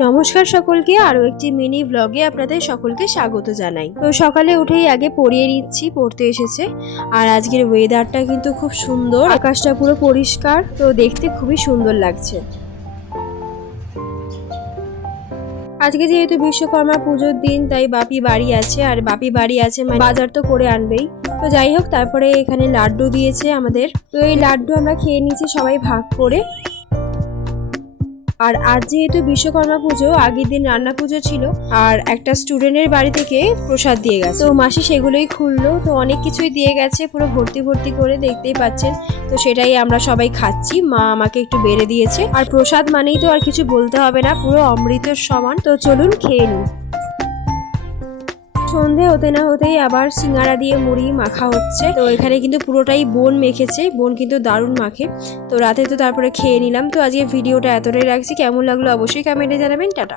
নমস্কার সকলকে, আরো একটি মিনি ব্লগে আপনাদের সকলকে স্বাগত জানাই। তো সকালে উঠেই আগে পড়িয়ে নিচ্ছি, পড়তে এসেছে। আর আজকের ওয়েদারটা কিন্তু খুব সুন্দর, আকাশটা পুরো পরিষ্কার, তো দেখতে খুবই সুন্দর লাগছে। আজকে যেহেতু বিশ্বকর্মা পুজোর দিন, তাই বাপি বাড়ি আছে, আর বাপি বাড়ি আছে মানে বাজার তো করে আনবেই। তো যাই হোক, তারপরে এখানে লাড্ডু দিয়েছে আমাদের, তো এই লাড্ডু আমরা খেয়ে নিচ্ছি সবাই ভাগ করে। আর আজ যেহেতু বিশ্বকর্মা পুজো, আগের দিন রান্না পুজো ছিল, আর একটা স্টুডেন্টের বাড়ি থেকে প্রসাদ দিয়ে গেছে, তো মাসি সেগুলোই খুললো। তো অনেক কিছুই দিয়ে গেছে, পুরো ভর্তি ভর্তি করে, দেখতেই পাচ্ছেন। তো সেটাই আমরা সবাই খাচ্ছি, মা আমাকে একটু বেড়ে দিয়েছে। আর প্রসাদ মানেই তো আর কিছু বলতে হবে না, পুরো অমৃতের সমান। তো চলুন খেয়ে নিই। সন্ধে হতে না হতেই আবার সিঙ্গারা দিয়ে মুড়ি মাখা হচ্ছে। তো এখানে কিন্তু পুরোটাই বোন মেখেছে, বোন কিন্তু দারুণ মাখে। তো রাতে তো তারপরে খেয়ে নিলাম। তো আজকে ভিডিওটা এতটাই রাখছি, কেমন লাগলো অবশ্যই কমেন্টে জানাবেন। টাটা।